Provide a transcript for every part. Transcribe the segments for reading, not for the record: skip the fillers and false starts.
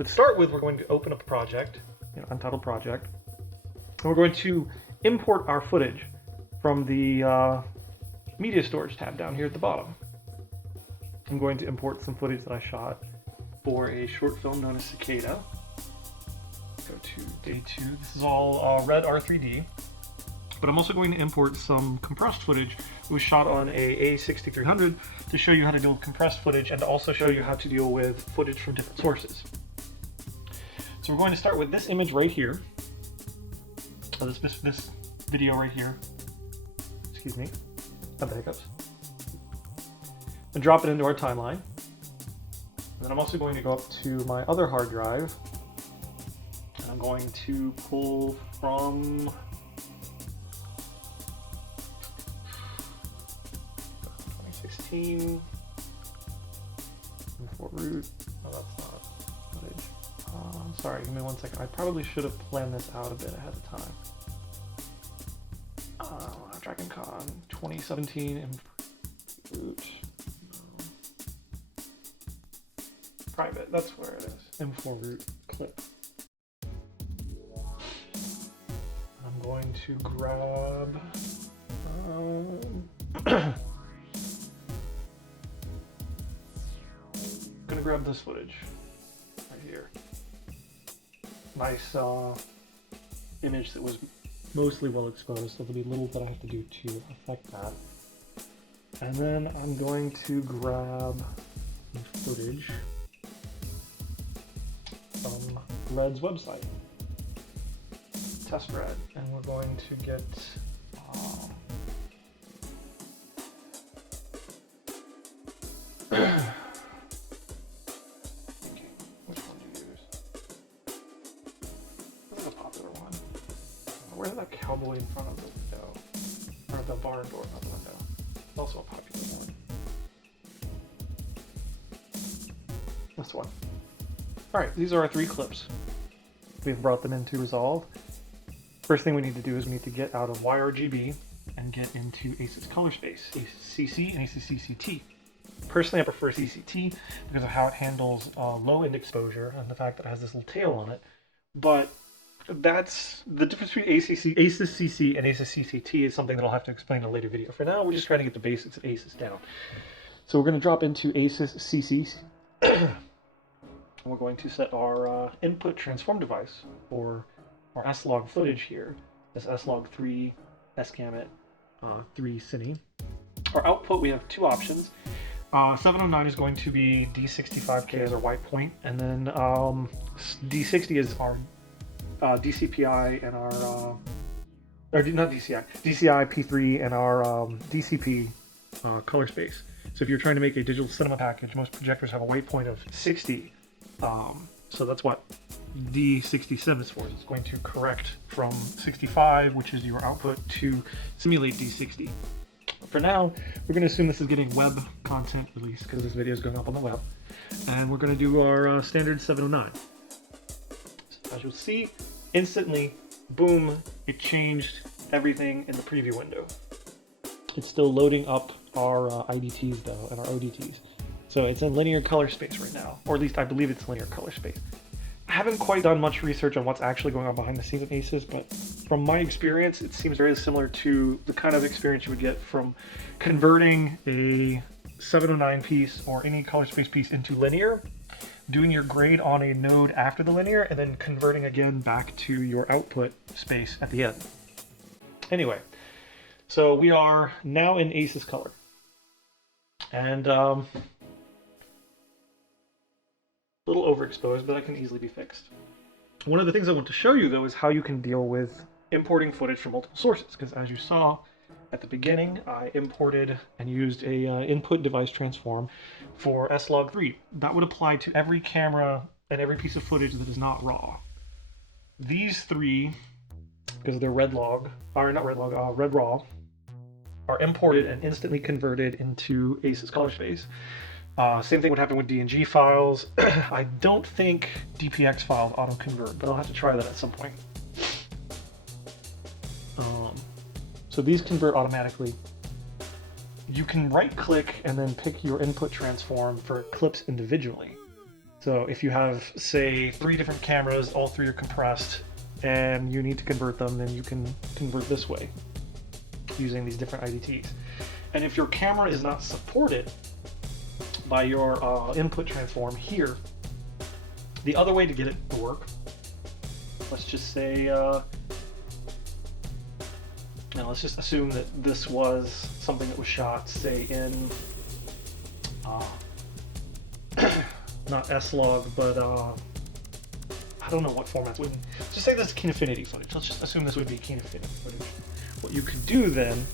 So to start with, we're going to open up a project, untitled project, and we're going to import our footage from the media storage tab down here at the bottom. I'm going to import some footage that I shot for a short film known as Cicada. Go to day 2. This is all red R3D, but I'm also going to import some compressed footage that was shot on a A6300 to show you how to deal with compressed footage and to also show you how to deal with footage from different sources. So we're going to start with this image right here, this video right here. Excuse me, have the hiccups. And drop it into our timeline. And then I'm also going to go up to my other hard drive. And I'm going to pull from 2016 for root. Oh, that's not footage. Sorry, give me 1 second. I probably should have planned this out a bit ahead of time. Dragon Con 2017 and root. Private, that's where it is. M4 root clip. I'm going to grab gonna grab this footage right here. Nice image that was mostly well exposed, so there'll be little that I have to do to affect that. And then I'm going to grab some footage from Red's website, Test Red, and we're going to get which one do you use? This is a popular one. Where's that cowboy in front of the window? Or the barn door, not the window. It's also a popular one. This one. Alright, these are our 3 clips. We've brought them into Resolve. First thing we need to do is we need to get out of YRGB and get into ACES color space, ACES-CC and ACES-CCT. Personally, I prefer CCT because of how it handles low end exposure and the fact that it has this little tail on it. But that's the difference between ACES-CC and ACES-CCT is something that I'll have to explain in a later video. For now, we're just trying to get the basics of ACES down. So we're going to drop into ACES-CC. We're going to set our input transform device for our S-Log footage here. This S-Log3 S-Gamut 3 Cine. Our output, we have 2 options. 709 is going to be D65K as our white point, and then D60 is our DCPI and our, or not DCI, DCI P3 and our DCP color space. So if you're trying to make a digital cinema package, most projectors have a white point of 60. So that's what D67 is for. It's going to correct from 65, which is your output, to simulate D60. For now, we're going to assume this is getting web content released because this video is going up on the web. And we're going to do our standard 709. So as you'll see, instantly, boom, it changed everything in the preview window. It's still loading up our IDTs though, and our ODTs. So it's in linear color space right now, or at least I believe it's linear color space. I haven't quite done much research on what's actually going on behind the scenes of ACES, but from my experience, it seems very similar to the kind of experience you would get from converting a 709 piece or any color space piece into linear, doing your grade on a node after the linear, and then converting again back to your output space at the end. Anyway, so we are now in ACES color. And a little overexposed, but that can easily be fixed. One of the things I want to show you though is how you can deal with importing footage from multiple sources, because as you saw at the beginning, I imported and used a input device transform for S-Log3. That would apply to every camera and every piece of footage that is not raw. These 3, because they're red raw, are imported and instantly converted into ACES color space. Same thing would happen with DNG files. I don't think DPX files auto-convert, but I'll have to try that at some point. So these convert automatically. You can right-click and then pick your input transform for clips individually. So if you have, say, 3 different cameras, all 3 are compressed, and you need to convert them, then you can convert this way using these different IDTs. And if your camera is not supported by your input transform here, the other way to get it to work, let's just say, now let's just assume that this was something that was shot, say, in not S-Log, but I don't know what formats. Just say this is Kine footage. Let's just assume this would be Kine footage. What you could do then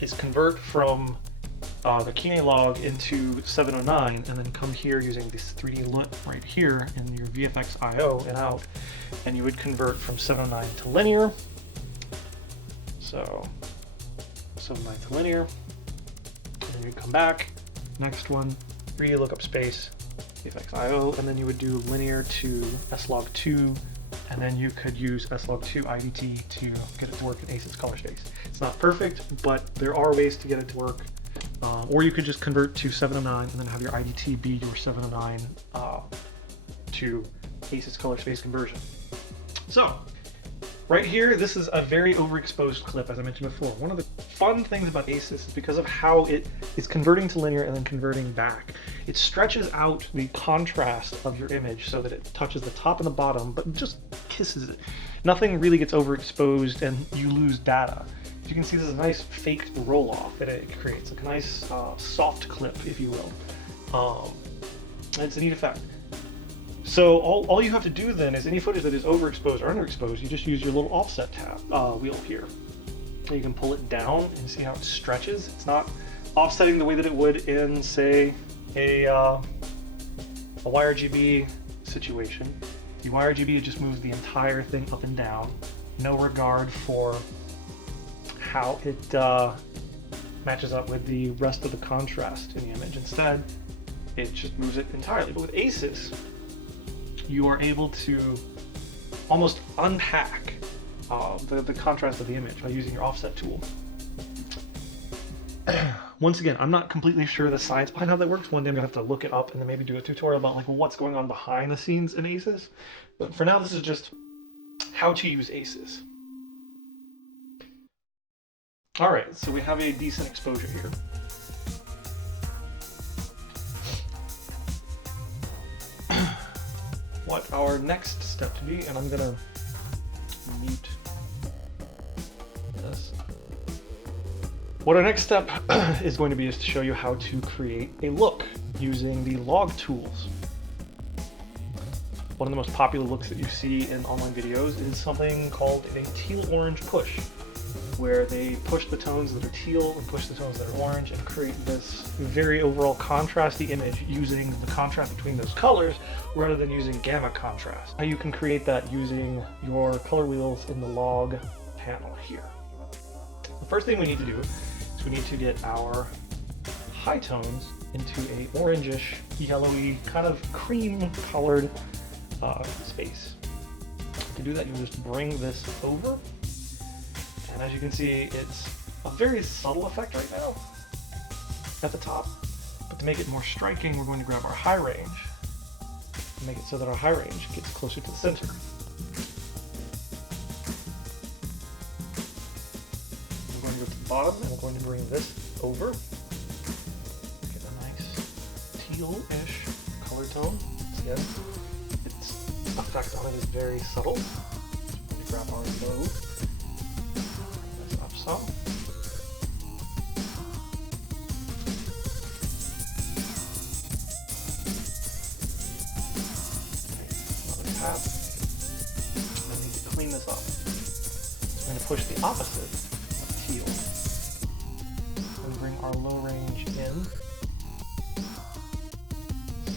is convert from the Kine log into 709, and then come here using this 3D LUT right here in your VFX IO and out, and you would convert from 709 to linear. So 709 to linear, and then you'd come back. Next one, 3D lookup space, VFX IO, and then you would do linear to S-Log2, and then you could use S-Log2 IDT to get it to work in ACES color space. It's not perfect, but there are ways to get it to work. Or you could just convert to 709 and then have your IDT be your 709 to ACES color space conversion. So, right here, this is a very overexposed clip, as I mentioned before. One of the fun things about ACES is because of how it is converting to linear and then converting back. It stretches out the contrast of your image so that it touches the top and the bottom, but just kisses it. Nothing really gets overexposed and you lose data. You can see this is a nice faked roll-off that it creates, like a nice soft clip, if you will. It's a neat effect. So all you have to do then is any footage that is overexposed or underexposed, you just use your little offset tab wheel here. You can pull it down and see how it stretches. It's not offsetting the way that it would in, say, a YRGB situation. The YRGB, it just moves the entire thing up and down, no regard for how it matches up with the rest of the contrast in the image. Instead, it just moves it entirely. But with ACES, you are able to almost unpack the contrast of the image by using your offset tool. Once again, I'm not completely sure the science behind how that works. One day I'm gonna have to look it up and then maybe do a tutorial about like what's going on behind the scenes in ACES. But for now, this is just how to use ACES. All right, so we have a decent exposure here. What our next step to be, and I'm gonna mute this. What our next step is going to be is to show you how to create a look using the log tools. One of the most popular looks that you see in online videos is something called a teal-orange push, where they push the tones that are teal and push the tones that are orange and create this very overall contrasty image using the contrast between those colors rather than using gamma contrast. How you can create that using your color wheels in the log panel here. The first thing we need to do is we need to get our high tones into a orangish, yellowy, kind of cream colored space. To do that, you'll just bring this over. And as you can see, it's a very subtle effect right now at the top. But to make it more striking, we're going to grab our high range and make it so that our high range gets closer to the center. We're going to go to the bottom and we're going to bring this over. Get a nice teal-ish color tone. So yes, its effect on it is very subtle. So we're going to grab our low. So, another tab. I need to clean this up. I'm going to push the opposite of teal and bring our low range in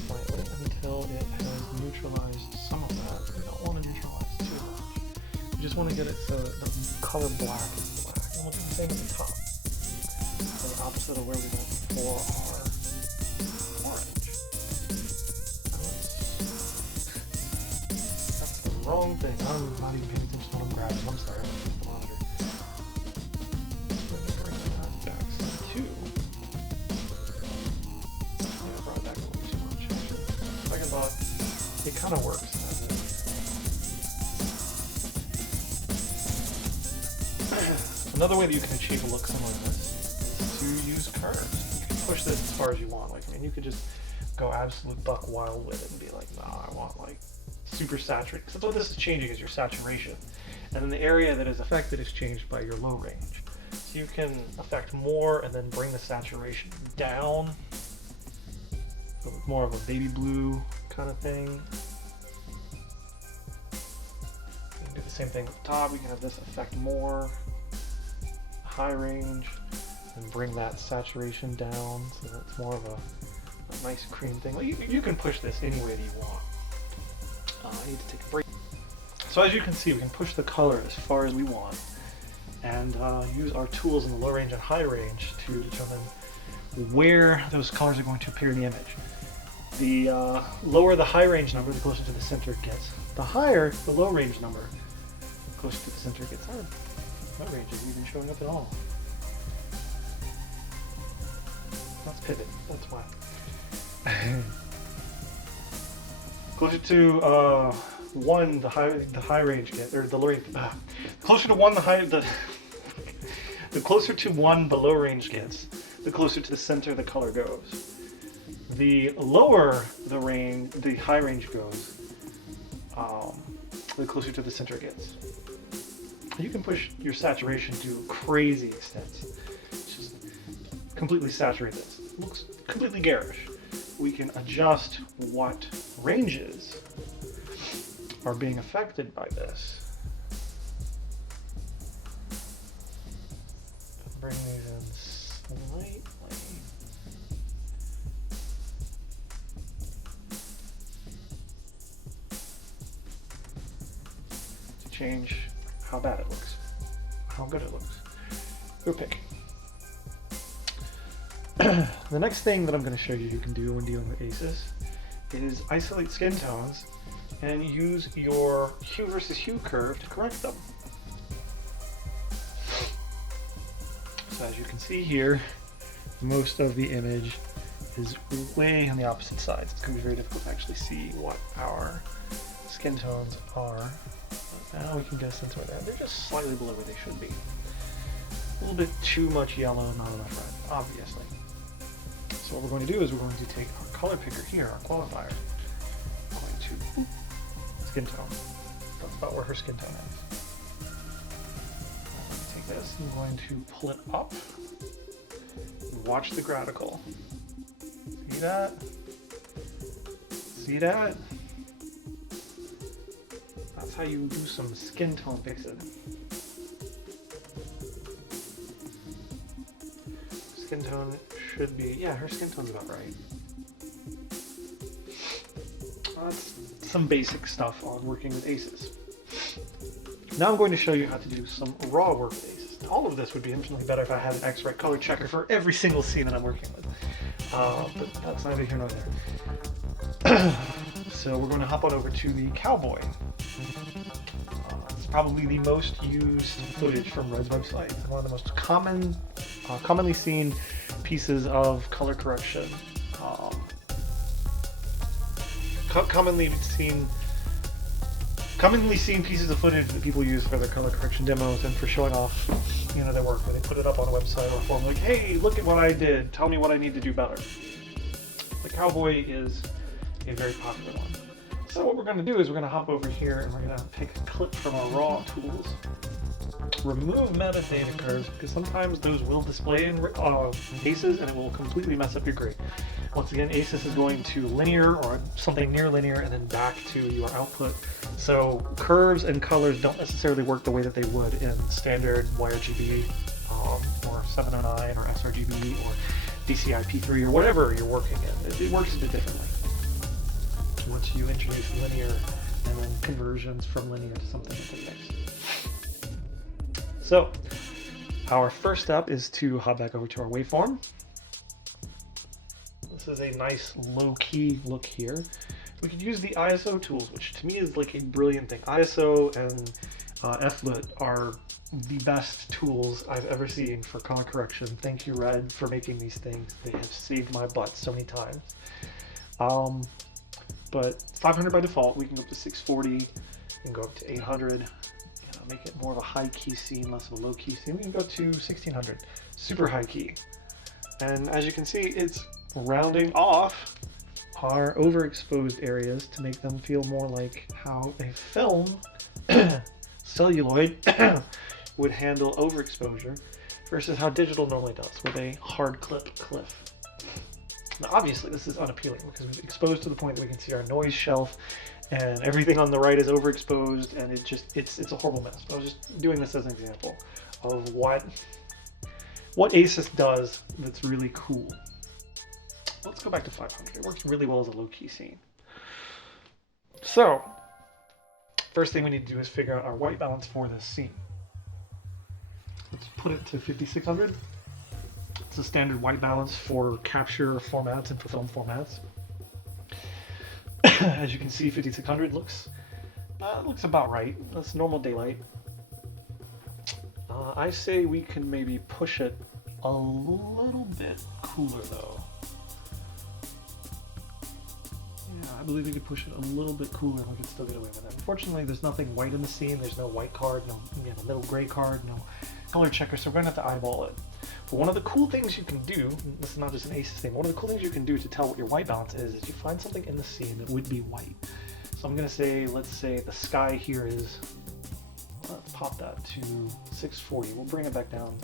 slightly until it has neutralized some of that. We don't want to neutralize too much. We just want to get it so that the color black is black. We'll do the same at the top. So the opposite of where we went for our orange. That's the wrong thing. I'm not even paying attention to what I'm grabbing. I'm sorry. I'm looking at the monitor. Let me bring that back some too. Yeah, I brought it back a little too much. If I can it kind of works. Another way that you can achieve a look similar to this is to use curves. You can push this as far as you want. Like, I mean, you could just go absolute buck wild with it and be like, nah, I want like super saturated. Because what this is changing is your saturation. And then the area that is affected is changed by your low range. So you can affect more and then bring the saturation down. So more of a baby blue kind of thing. You can do the same thing with the top. We can have this affect more, high range, and bring that saturation down so that it's more of a nice cream thing. Well, you can push this any way that you want. I need to take a break. So as you can see, we can push the color as far as we want and use our tools in the low range and high range to determine where those colors are going to appear in the image. The lower the high range number, the closer to the center it gets. The higher the low range number, the closer to the center it gets. That range isn't even showing up at all. Let's pivot, that's why. Closer to 1, the high range gets, or the low range, closer to 1, the closer to 1 the low range gets, the closer to the center the color goes. The lower the range, the high range goes, the closer to the center it gets. You can push your saturation to crazy extents. Just completely saturate this. It looks completely garish. We can adjust what ranges are being affected by this. Bring these in slightly. To change how bad it looks, how good it looks. Go pick. The next thing that I'm going to show you can do when dealing with ACES is isolate skin tones and use your hue versus hue curve to correct them. So as you can see here, most of the image is way on the opposite sides. It's going to be very difficult to actually see what our skin tones are. But now we can guess into it. They're just slightly below where they should be. A little bit too much yellow, not enough red, obviously. So what we're going to do is we're going to take our color picker here, our qualifier. We're going to skin tone. That's about where her skin tone is. I'm going to take this, I'm going to pull it up. Watch the gradical. See that? See that? That's how you do some skin tone fixing. Skin tone should be, yeah, her skin tone's about right. That's some basic stuff on working with ACES. Now I'm going to show you how to do some raw work with ACES. All of this would be infinitely better if I had an X-ray color checker for every single scene that I'm working with. But that's neither here nor there. So we're going to hop on over to the cowboy. It's probably the most used footage from Red's website. It's one of the most commonly seen pieces of color correction. Commonly seen pieces of footage that people use for their color correction demos and for showing off, their work. When they put it up on a website or a forum, like, hey, look at what I did. Tell me what I need to do better. The cowboy is a very popular one. So what we're going to do is we're going to hop over here and we're going to pick a clip from our raw tools. Remove metadata curves because sometimes those will display in ACES and it will completely mess up your grade. Once again, ACES is going to linear or something near linear and then back to your output. So curves and colors don't necessarily work the way that they would in standard YRGB or 709 or sRGB or DCI-P3 or whatever you're working in. It works a bit differently once you introduce linear and then conversions from linear to something that they mix. So our first step is to hop back over to our waveform. This is a nice low-key look here. We could use the ISO tools, which to me is like a brilliant thing. ISO and FLIT are the best tools I've ever seen for color correction. Thank you, Red, for making these things. They have saved my butt so many times. but 500 by default. We can go up to 640, we can go up to 800, make it more of a high key scene, less of a low key scene. We can go to 1600, super high key. And as you can see, it's rounding off our overexposed areas to make them feel more like how a film celluloid would handle overexposure versus how digital normally does with a hard cliff. Now obviously this is unappealing because we've exposed to the point that we can see our noise shelf and everything on the right is overexposed, and it's a horrible mess. But I was just doing this as an example of what ACES does that's really cool. Let's go back to 500. It works really well as a low-key scene. So, first thing we need to do is figure out our white balance for this scene. Let's put it to 5600. It's a standard white balance for capture formats and for film formats. As you can see, 5600 looks about right. That's normal daylight. I say we can maybe push it a little bit cooler though. Yeah, I believe we could push it a little bit cooler and we could still get away with it. Unfortunately, there's nothing white in the scene. There's no white card, no middle gray card, no color checker, so we're going to have to eyeball it. But one of the cool things you can do, this is not just an ACES thing, one of the cool things you can do to tell what your white balance is you find something in the scene that would be white. So I'm going to say, let's say the sky here is, let's pop that to 640. We'll bring it back down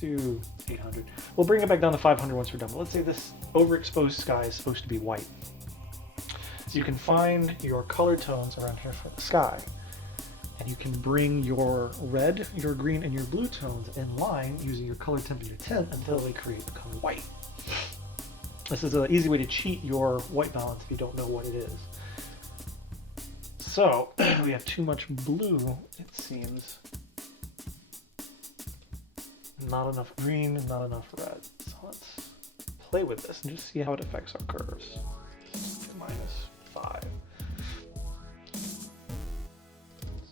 to 800. We'll bring it back down to 500 once we're done. But let's say this overexposed sky is supposed to be white. So you can find your color tones around here for the sky. And you can bring your red, your green, and your blue tones in line using your color temperature tint until they create the color white. This is an easy way to cheat your white balance if you don't know what it is. So, we have too much blue, it seems. Not enough green, and not enough red. So let's play with this and just see how it affects our curves. -5.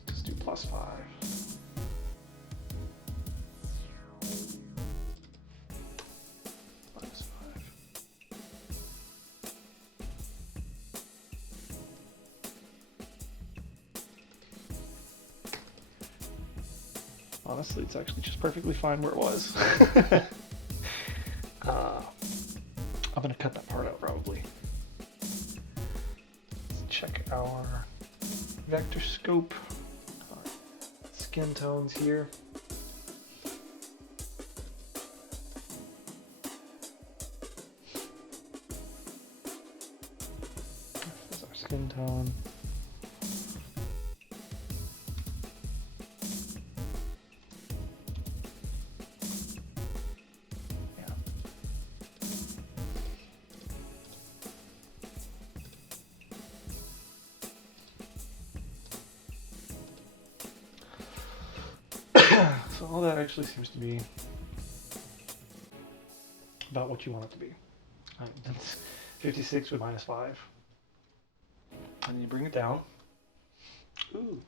Let's do +5. -5. Honestly, it's actually just perfectly fine where it was. I'm going to cut that part out probably. Let's check our vector scope, our skin tones here. This is our skin tone. So all that actually seems to be about what you want it to be. That's 56 with -5. And then you bring it down. Ooh.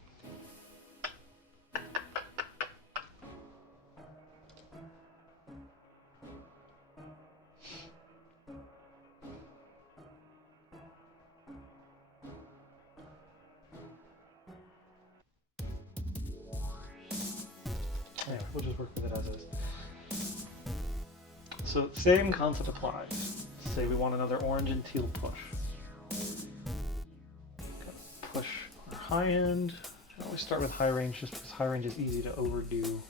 Anyway, we'll just work with it as is. So same concept applies. Say we want another orange and teal push. Push our high end. I always start with high range just because high range is easy to overdo. Bring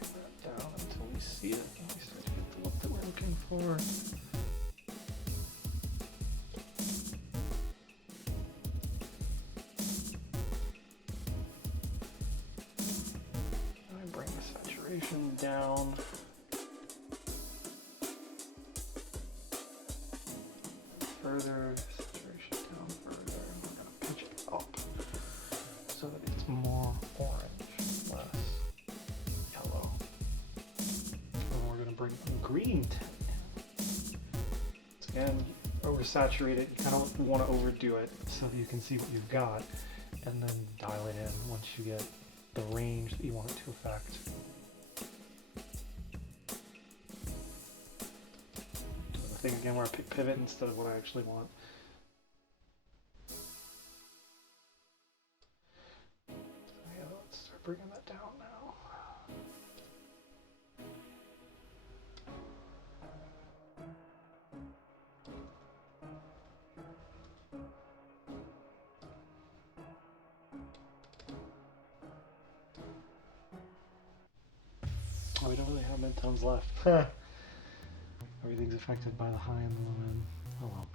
that down until we see it. And we start to get the look that we're looking for. Down. Further, saturation down further. We're going to pitch it up so that it's more orange, less yellow. And we're going to bring a green tint in. Again, oversaturate it. You kind of want to overdo it so that you can see what you've got, and then dial it in once you get the range that you want it to affect. thing again where I pick pivot instead of what I actually want. Yeah, let's start bringing that down now. Oh, we don't really have midtones left. Everything's affected by the high and the low end. Oh well.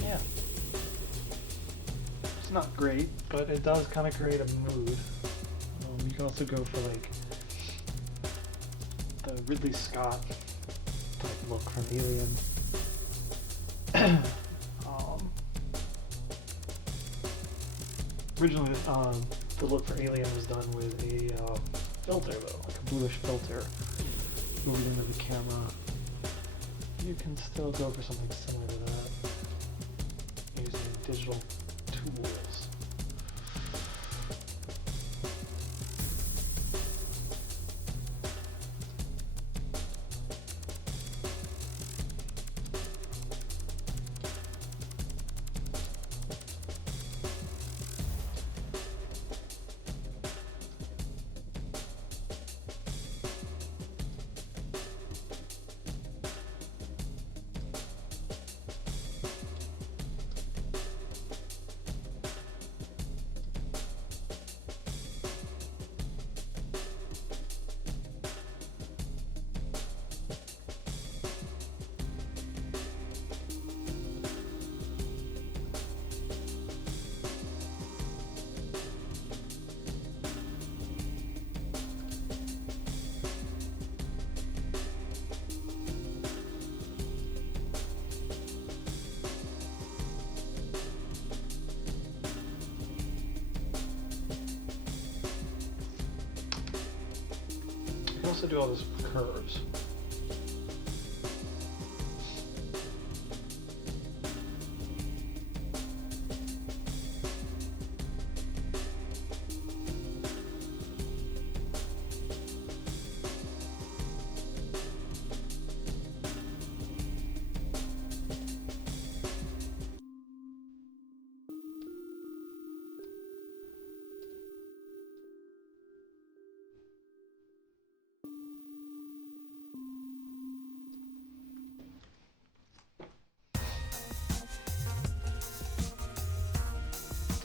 Yeah. It's not great, but it does kind of create a mood. You can also go for like the Ridley Scott type look from Alien. Originally, the look for Alien was done with a filter, though, like a bluish filter moving into the camera. You can still go for something similar to that using digital tools. You can also do all this with curves.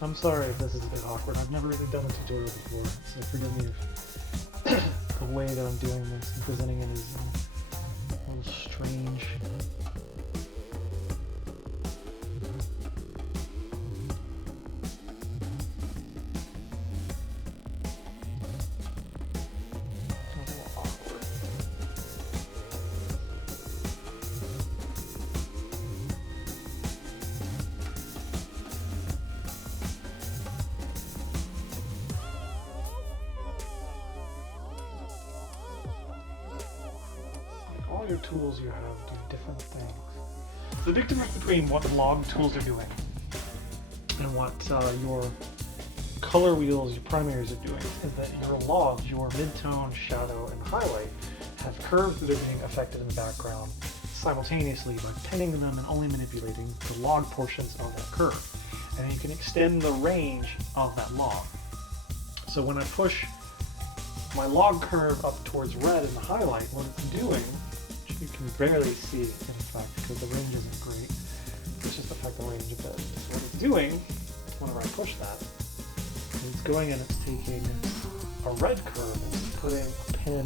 I'm sorry if this is a bit awkward. I've never really done a tutorial before, so forgive me if the way that I'm doing this and presenting it is a little strange. A little awkward. All your tools you have do different things. The big difference between what the log tools are doing and what your color wheels, your primaries are doing is that your logs, your midtone, shadow, and highlight have curves that are being affected in the background simultaneously by pinning them and only manipulating the log portions of that curve. And then you can extend the range of that log. So when I push my log curve up towards red in the highlight, what it's doing, you can barely see it in fact because the range isn't great. Let's just affect the range a bit. So what it's doing, whenever I push that, is it's going and it's taking a red curve and it's putting a pin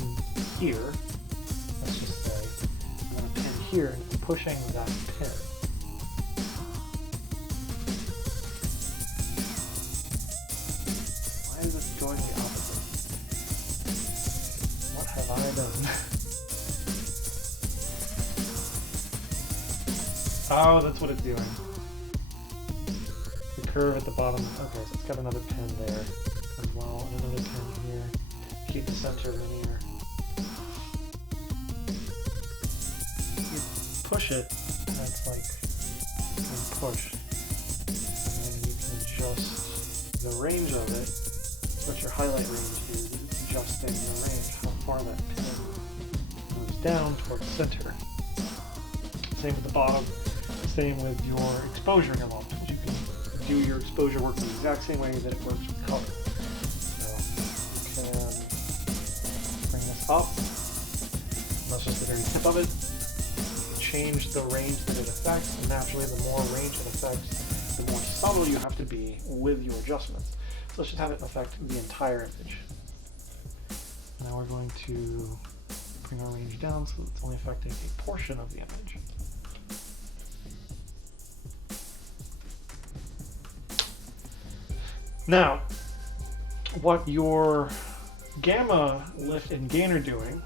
here, let's just say, here and it's pushing that pin. Why is it going the opposite? What have I done? Oh, that's what it's doing. The curve at the bottom. Okay, so it's got another pin there as well, and another pin here. Keep the center linear. You push it, and it's like and push, and then you can adjust the range of it. What your highlight range is adjusting the range, how far that pin moves down toward the center. Same with the bottom. Same with your exposure interval. You can do your exposure work the exact same way that it works with color. So you can bring this up. That's just the very tip of it. Change the range that it affects. And naturally, the more range it affects, the more subtle you have to be with your adjustments. So let's just have it affect the entire image. Now we're going to bring our range down so it's only affecting a portion of the image. Now, what your gamma, lift, and gain are doing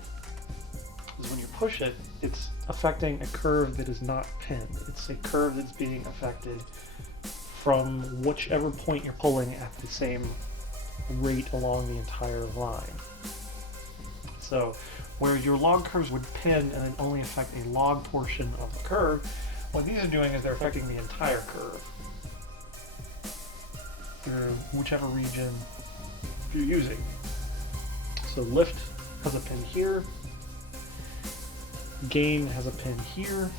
is when you push it, it's affecting a curve that is not pinned. It's a curve that's being affected from whichever point you're pulling at the same rate along the entire line. So, where your log curves would pin and then only affect a log portion of the curve, what these are doing is they're affecting the entire curve. Whichever region you're using. So lift has a pin here, gain has a pin here,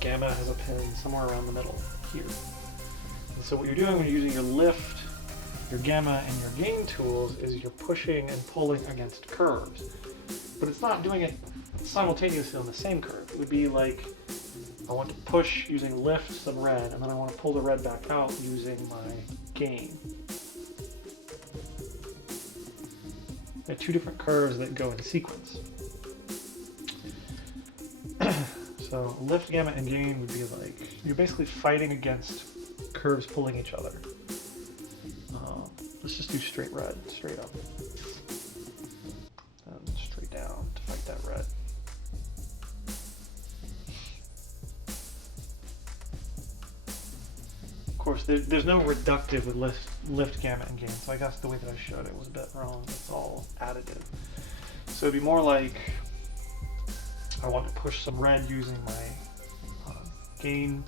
gamma has a pin somewhere around the middle here. And so what you're doing when you're using your lift, your gamma, and your gain tools is you're pushing and pulling against curves. But it's not doing it simultaneously on the same curve. It would be like, I want to push using lift some red, and then I want to pull the red back out using my gain. There are two different curves that go in sequence. So lift, gamma, and gain would be like, you're basically fighting against curves pulling each other. Let's just do straight red, straight up. And straight down to fight that red. Of course, there's no reductive with lift, gamma, and gain, so I guess the way that I showed it was a bit wrong. It's all additive. So it'd be more like, I want to push some red using my gain.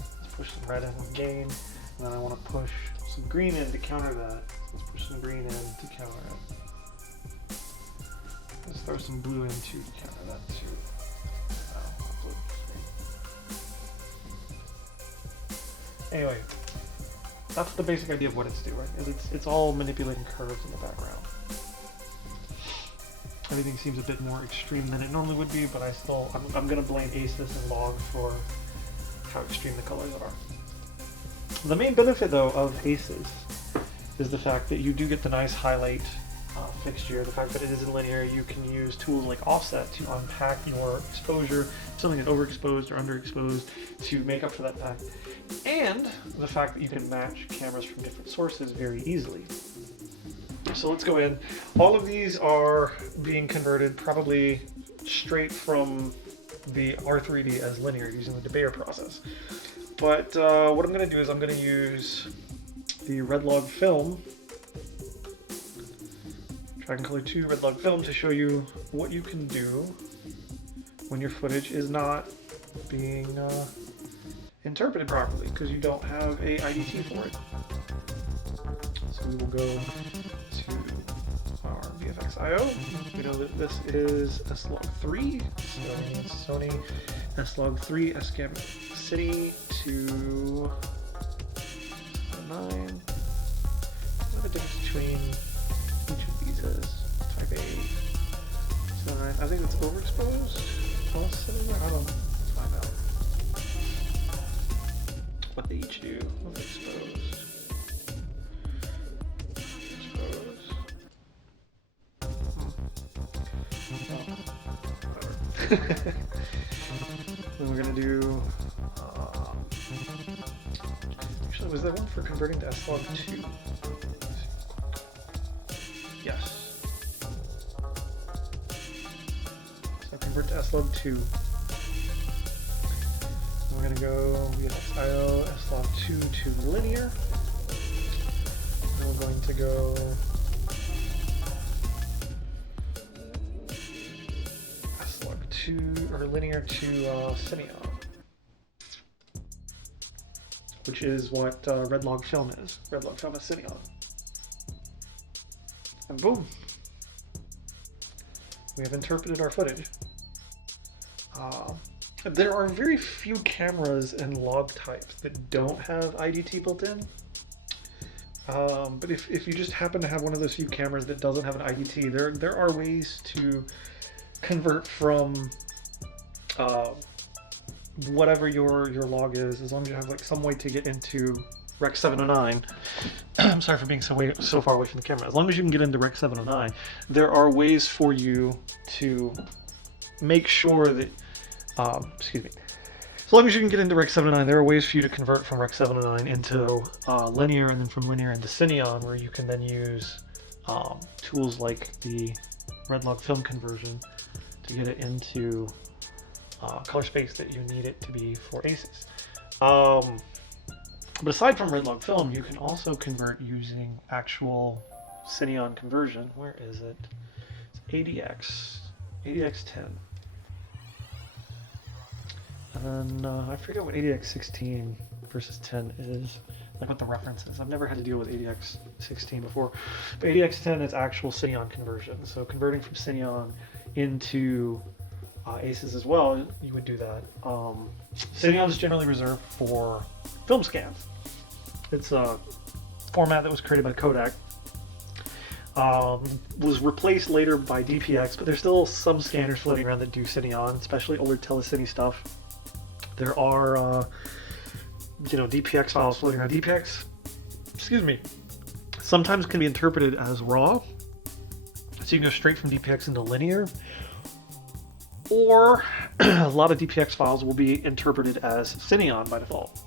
Let's push some red in with gain, and then I want to push some green in to counter that. Let's push some green in to counter it. Let's throw some blue in to counter that too. Anyway, that's the basic idea of what it's doing. It's all manipulating curves in the background. Everything seems a bit more extreme than it normally would be, but I'm going to blame ACES and log for how extreme the colors are. The main benefit, though, of ACES is the fact that you do get the nice highlight fixture, the fact that it isn't linear. You can use tools like offset to unpack your exposure, if something is overexposed or underexposed, to make up for that fact. And the fact that you can match cameras from different sources very easily. So let's go in. All of these are being converted probably straight from the R3D as linear using the debayer process. But what I'm going to do is I'm going to use the red log film, Dragon Color 2 red log film, to show you what you can do when your footage is not being interpreted properly because you don't have a IDT for it. So we will go to our VFX.io. We know that this is S-Log3, so it's Sony S-Log3 S-Gamma City to 9. What the difference between each of these is? Type A, 9. I think it's overexposed. I don't know. Let's find out what they each do. Overexposed. then we're going to do, actually, was there one for converting to slog2? Yes. So convert to slog2. We're going to go, we have IO slog2 to linear. And we're going to go slog2 or linear to Cineon, which is what red log film is. Red log film is Cineon. And boom, we have interpreted our footage. There are very few cameras and log types that don't have IDT built in. But if you just happen to have one of those few cameras that doesn't have an IDT, there are ways to convert from whatever your log is, as long as you have like some way to get into Rec 709. I'm sorry for being so far away from the camera. As long as you can get into Rec 709, there are ways for you to make sure that, excuse me. As long as you can get into Rec 709, there are ways for you to convert from Rec 709 into linear, and then from linear into Cineon, where you can then use tools like the red log film conversion to get it into color space that you need it to be for ACES. But aside from red log film, you can also convert using actual Cineon conversion. Where is it? It's ADX10. And then I forget what ADX16 versus 10 is, like what the reference is. I've never had to deal with ADX16 before, but ADX10 is actual Cineon conversion. So converting from Cineon into ACES as well, you would do that. Cineon is generally reserved for film scans. It's a format that was created by Kodak. Was replaced later by DPX, but there's still some scanners floating around that do Cineon, especially older telecine stuff. There are, DPX files floating around. DPX, excuse me, sometimes can be interpreted as raw, so you can go straight from DPX into linear, or a lot of DPX files will be interpreted as Cineon by default.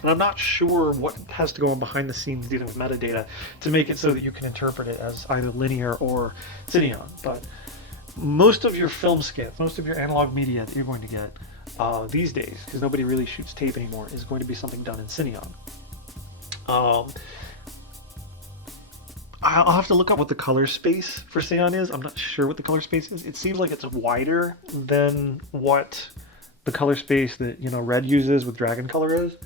And I'm not sure what has to go on behind the scenes dealing with metadata to make it so that you can interpret it as either linear or Cineon. But most of your film scans, most of your analog media that you're going to get these days, because nobody really shoots tape anymore, is going to be something done in Cineon. I'll have to look up what the color space for Cineon is. I'm not sure what the color space is. It seems like it's wider than what the color space that red uses with Dragon Color is.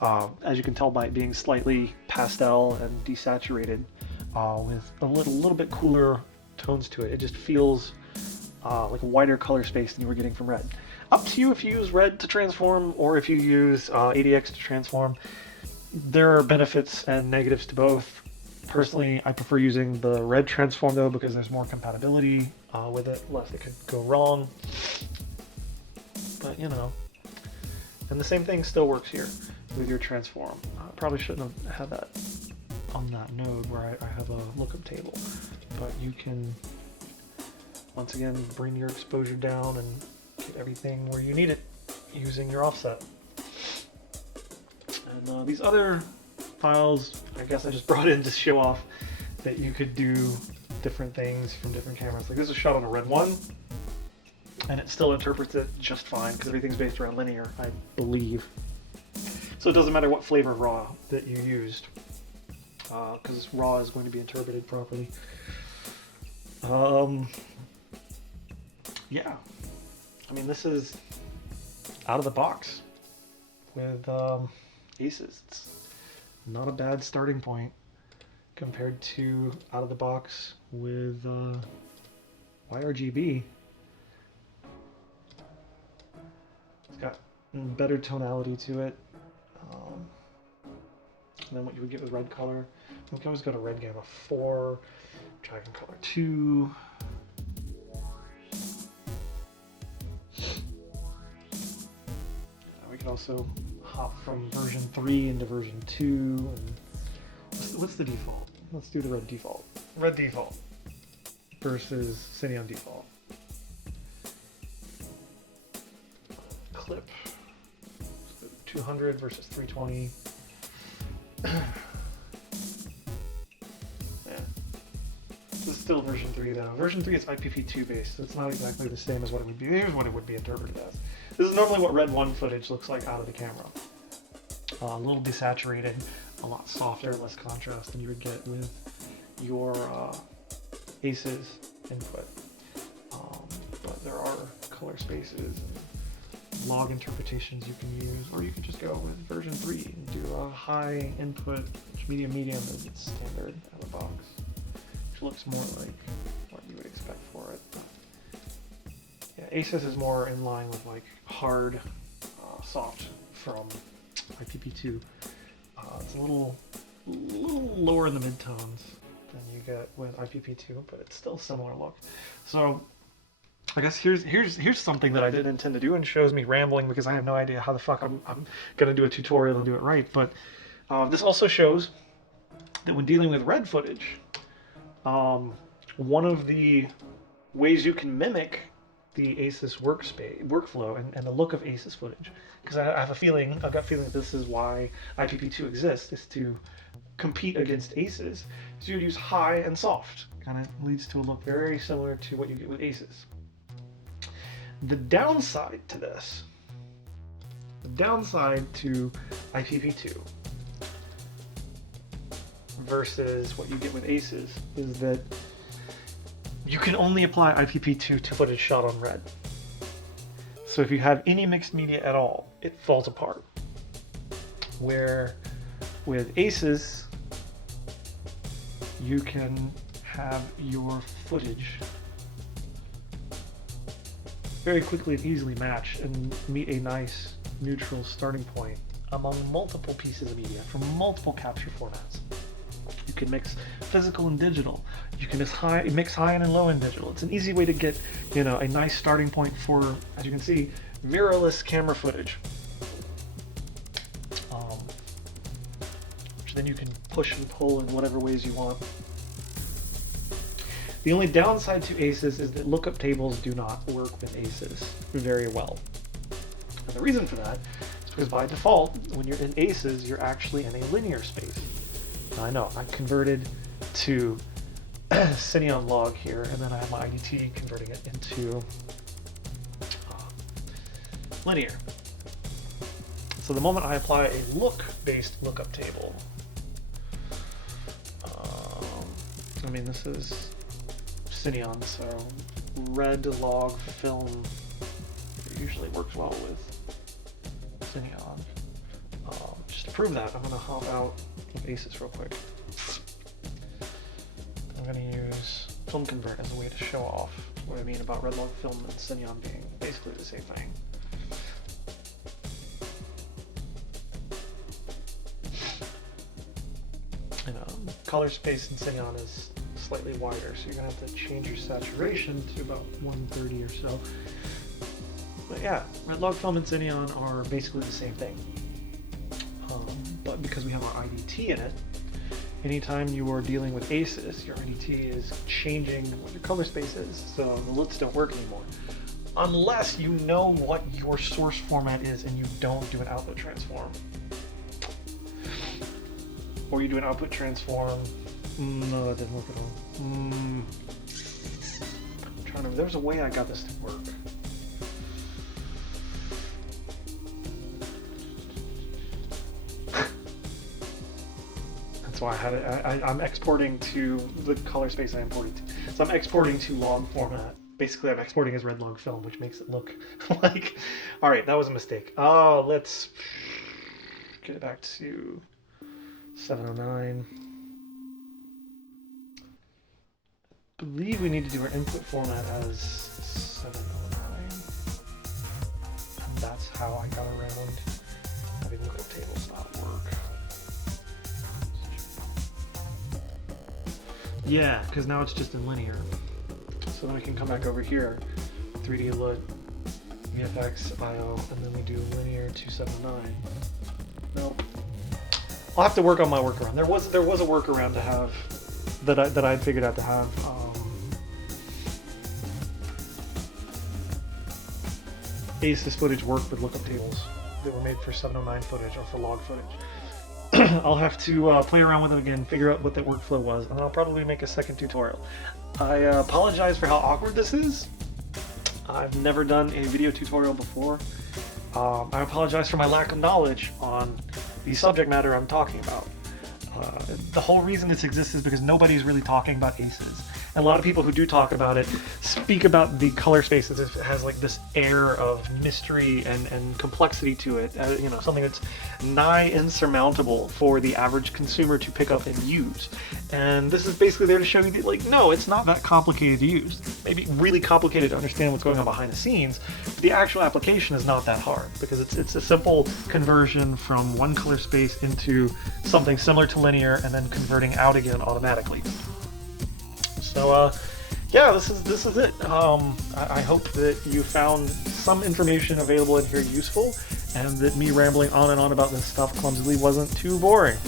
As you can tell by it being slightly pastel and desaturated, with a little bit cooler tones to it. It just feels like a wider color space than you were getting from red. Up to you if you use red to transform or if you use ADX to transform. There are benefits and negatives to both. Personally, I prefer using the red transform though, because there's more compatibility with it, less that could go wrong. But and the same thing still works here with your transform. I probably shouldn't have had that on that node where I have a lookup table, but you can once again bring your exposure down and get everything where you need it using your offset. And these other files, I guess I just brought in to show off that you could do different things from different cameras. Like this is shot on a red one, and it still interprets it just fine because everything's based around linear, I believe. So it doesn't matter what flavor of RAW that you used, because RAW is going to be interpreted properly. Yeah, I mean, this is out of the box with ACES. It's not a bad starting point compared to out of the box with YRGB. It's got better tonality to it than what you would get with red color. We can always go to red gamma 4, dragon color 2. We can also hop from version 3 into version 2. And what's the default? Let's do the red default. Red default versus Cineon default. clip. So 200 versus 320. Yeah. This is still version 3 though. Version 3 is IPv2 based, so it's not exactly the same as what it would be. Here's what it would be interpreted as. This is normally what Red 1 footage looks like out of the camera. A little desaturated, a lot softer, less contrast than you would get with your ACES input. But there are color spaces and log interpretations you can use, or you can just go with version 3 and do a high input, which medium is its standard out of the box, which looks more like what you would expect for it. Yeah, ACES is more in line with like hard, soft from IPv2. It's a little lower in the midtones than you get with IPv2, but it's still similar look. So I guess here's something that I didn't intend to do and shows me rambling because I have no idea how the fuck I'm gonna do a tutorial and do it right. But this also shows that when dealing with red footage, one of the ways you can mimic the ACES workflow and the look of ACES footage, because I have a feeling, I've got a feeling that this is why IPv2 exists, is to compete against ACES. So you'd use high and soft. Kind of leads to a look very similar to what you get with ACES. The downside to this, the downside to IPv2 versus what you get with ACES is that you can only apply IPv2 to footage shot on red. So if you have any mixed media at all, it falls apart. Where with ACES, you can have your footage very quickly and easily match and meet a nice neutral starting point among multiple pieces of media from multiple capture formats. You can mix physical and digital. You can mix high end and low end digital. It's an easy way to get, a nice starting point for, as you can see, mirrorless camera footage. Which then you can push and pull in whatever ways you want. The only downside to ACES is that lookup tables do not work with ACES very well. And the reason for that is because by default, when you're in ACES, you're actually in a linear space. Now I know, I converted to Cineon log here, and then I have my IDT converting it into linear. So the moment I apply a look-based lookup table, this is Cineon, so red log film usually works well with Cineon. Just to prove that, I'm going to hop out of ACES real quick. I'm going to use film convert as a way to show off what I mean about red log film and Cineon being basically the same thing. Color space in Cineon is slightly wider, so you're going to have to change your saturation to about 130 or so. But yeah, red log film and Cineon are basically the same thing. But because we have our IDT in it, anytime you are dealing with ACES, your IDT is changing what your color space is, so the LUTs don't work anymore. Unless you know what your source format is and you don't do an output transform. Or you do an output transform. No, that didn't work at all. I'm trying to, there's a way I got this to work. That's why I had it. I'm exporting to the color space I imported to. So I'm exporting to log format. Basically, I'm exporting as red log film, which makes it look like... All right, that was a mistake. Oh, let's get it back to 709. I believe we need to do our input format as 709. And that's how I got around having lookup tables not work. Yeah, because now it's just in linear. So then we can come back over here, 3D LUT, VFX, IO, and then we do linear 279. Nope. I'll have to work on my workaround. There was a workaround to have that I figured out to have. ACES footage work with lookup tables that were made for 709 footage or for log footage. I'll have to play around with it again, figure out what that workflow was, and I'll probably make a second tutorial. I apologize for how awkward this is. I've never done a video tutorial before. I apologize for my lack of knowledge on the subject matter I'm talking about. The whole reason this exists is because nobody's really talking about ACES. And a lot of people who do talk about it speak about the color space as if it has like this air of mystery and complexity to it, you know, something that's nigh insurmountable for the average consumer to pick up and use. And this is basically there to show you that, like, no, it's not that complicated to use. Maybe really complicated to understand what's going on behind the scenes, but the actual application is not that hard, because it's a simple conversion from one color space into something similar to linear and then converting out again automatically. So yeah, this is it. I hope that you found some information available in here useful, and that me rambling on and on about this stuff clumsily wasn't too boring.